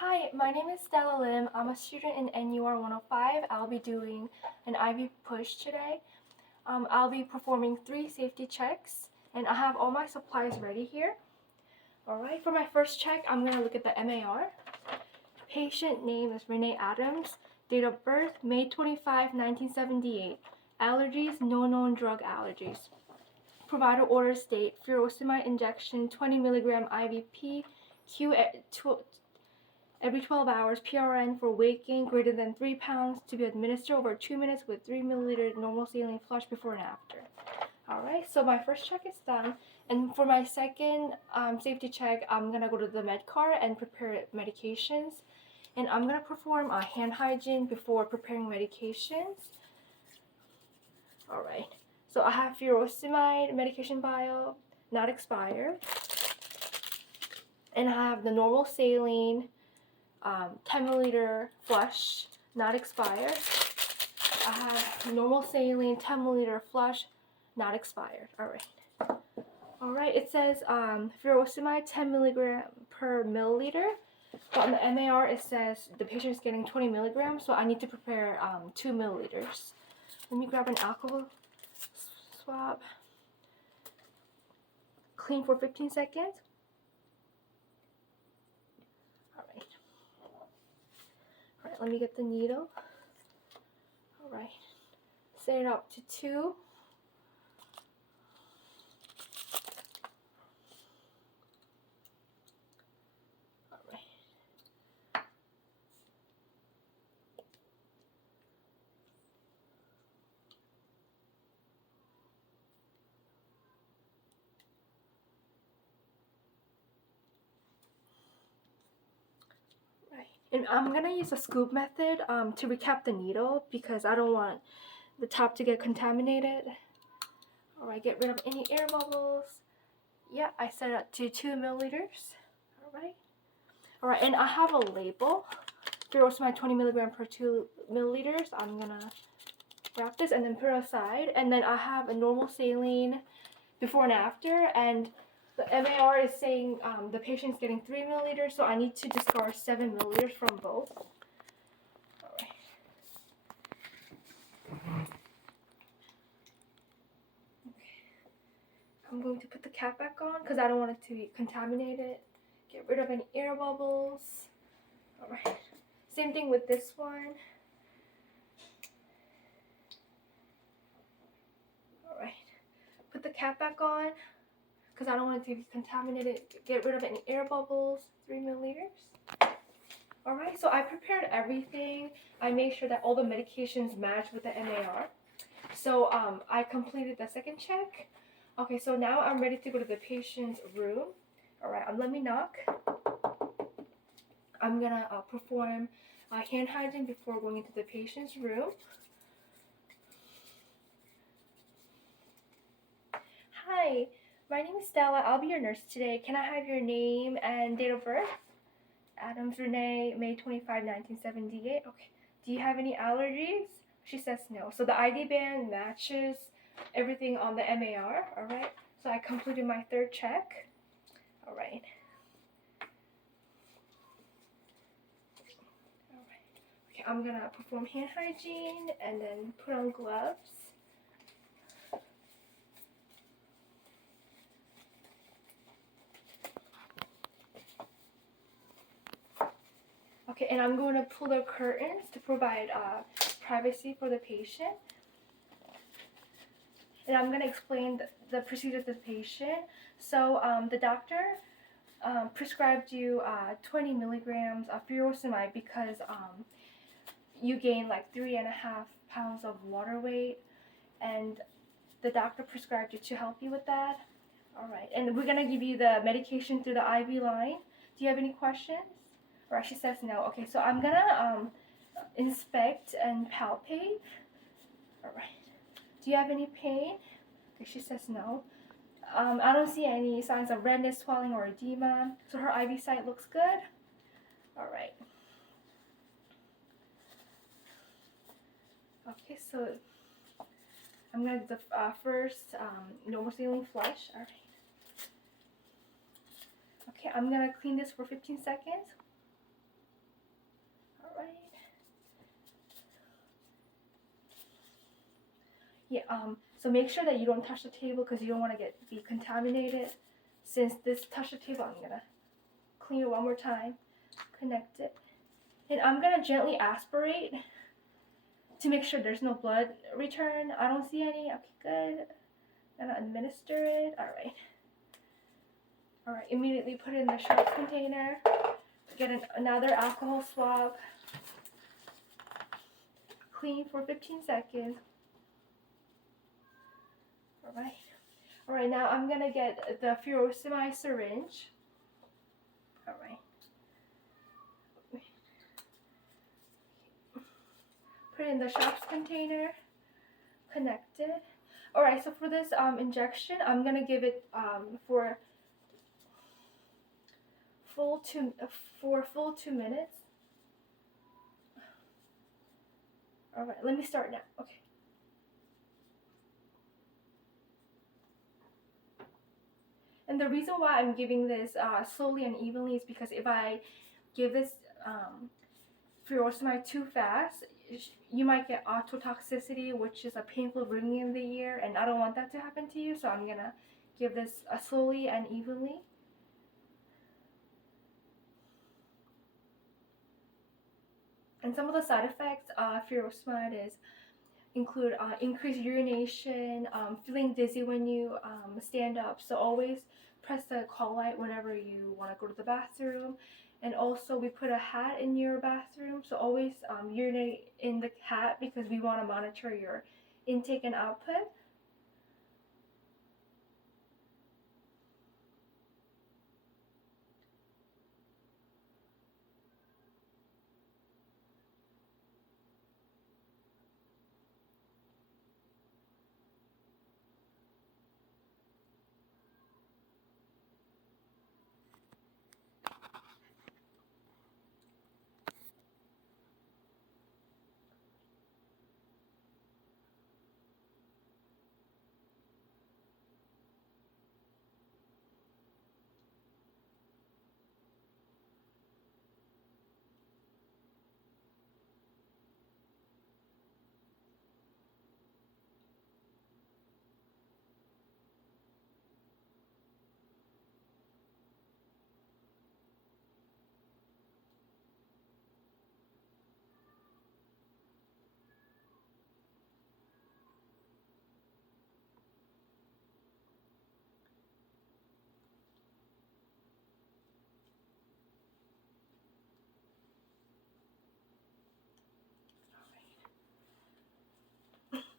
Hi, my name is Stella Lim. I'm a student in NUR 105. I'll be doing an IV push today. I'll be performing 3 safety checks, and I have all my supplies ready here. Alright, for my first check, I'm going to look at the MAR. Patient name is Renee Adams. Date of birth, May 25, 1978. Allergies, no known drug allergies. Provider orders state furosemide injection 20 mg IVP Q every 12 hours, PRN for weight gain greater than 3 pounds to be administered over 2 minutes with 3 milliliter normal saline flush before and after. Alright, so my first check is done. And for my second safety check, I'm going to go to the med cart and prepare medications. And I'm going to perform a hand hygiene before preparing medications. Alright, so I have furosemide medication vial, not expired. And I have the normal saline 10 milliliter flush, not expired. I have normal saline 10 milliliter flush, not expired. Alright, it says furosemide 10 milligram per milliliter, but on the MAR it says the patient is getting 20 milligrams, so I need to prepare 2 milliliters. Let me grab an alcohol swab. Clean for 15 seconds. Alright, let me get the needle. Alright, set it up to 2. And I'm gonna use a scoop method to recap the needle because I don't want the top to get contaminated. Alright, get rid of any air bubbles. Yeah, I set it up to 2 milliliters. Alright, and I have a label. Furosemide 20 milligram per 2 milliliters. I'm gonna wrap this and then put it aside. And then I have a normal saline before and after, and the MAR is saying the patient's getting 3 milliliters, so I need to discard 7 milliliters from both. Alright. Okay. I'm going to put the cap back on because I don't want it to be contaminated. Get rid of any air bubbles. Alright. Same thing with this one. Alright. Put the cap back on because I don't want it to be contaminated. Get rid of any air bubbles. 3 milliliters. Alright, so I prepared everything. I made sure that all the medications match with the MAR. So I completed the second check. Okay, so now I'm ready to go to the patient's room. Alright, let me knock. I'm gonna perform hand hygiene before going into the patient's room. Hi, my name is Stella. I'll be your nurse today. Can I have your name and date of birth? Adams Renee, May 25, 1978. Okay. Do you have any allergies? She says no. So the ID band matches everything on the MAR. Alright. So I completed my third check. Alright. Okay, I'm gonna perform hand hygiene and then put on gloves. Okay, and I'm going to pull the curtains to provide privacy for the patient. And I'm going to explain the procedure to the patient. So the doctor prescribed you 20 milligrams of furosemide because you gained like 3.5 pounds of water weight, and the doctor prescribed you to help you with that. Alright, and we're going to give you the medication through the IV line. Do you have any questions? Or she says no. Okay, so I'm going to inspect and palpate. Alright. Do you have any pain? Okay, she says no. I don't see any signs of redness, swelling, or edema. So her IV site looks good. Alright. Okay, so I'm going to do the first normal saline flush. Alright. Okay, I'm going to clean this for 15 seconds. Yeah, so make sure that you don't touch the table because you don't want to be contaminated. Since this touch the table, I'm gonna clean it one more time, connect it, and I'm gonna gently aspirate to make sure there's no blood return. I don't see any. Okay, good. I'm gonna administer it. All right. Immediately put it in the sharps container. Get another alcohol swab. Clean for 15 seconds. All right. All right. Now I'm gonna get the furosemide syringe. All right. Put it in the sharps container. Connect it. All right. So for this injection, I'm gonna give it for full 2 minutes. All right. Let me start now. Okay. And the reason why I'm giving this slowly and evenly is because if I give this furosemide too fast, you might get ototoxicity, which is a painful ringing in the ear, and I don't want that to happen to you. So I'm gonna give this slowly and evenly. And some of the side effects of furosemide include increased urination, feeling dizzy when you stand up. So always press the call light whenever you want to go to the bathroom. And also we put a hat in your bathroom, so always urinate in the hat because we want to monitor your intake and output.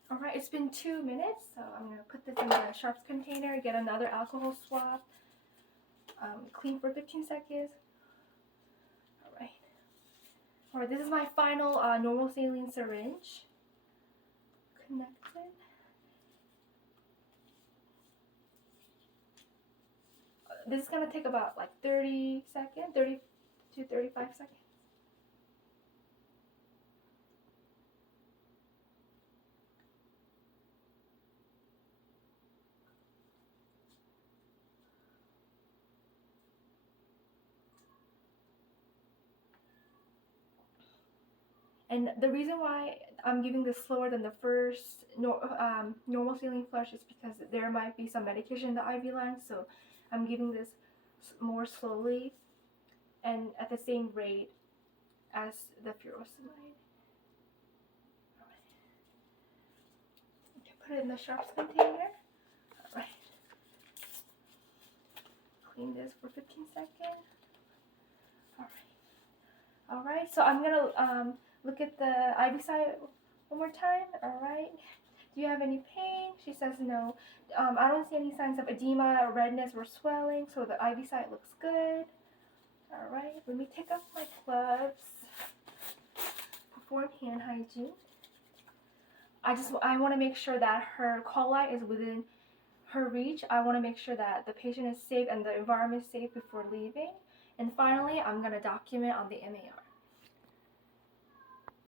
All right, it's been 2 minutes, so I'm gonna put this in the sharps container, get another alcohol swab, clean for 15 seconds. All right. All right, this is my final normal saline syringe. Connected. This is gonna take about like 30 seconds, 30 to 35 seconds. And the reason why I'm giving this slower than the first normal saline flush is because there might be some medication in the IV line, so I'm giving this more slowly and at the same rate as the furosemide. Okay, put it in the sharps container. All right. Clean this for 15 seconds. All right. All right. So I'm gonna look at the IV site one more time. All right. Do you have any pain? She says no. I don't see any signs of edema, or redness, or swelling, so the IV site looks good. All right, let me take off my gloves. Perform hand hygiene. I want to make sure that her call light is within her reach. I want to make sure that the patient is safe and the environment is safe before leaving. And finally, I'm going to document on the MAR.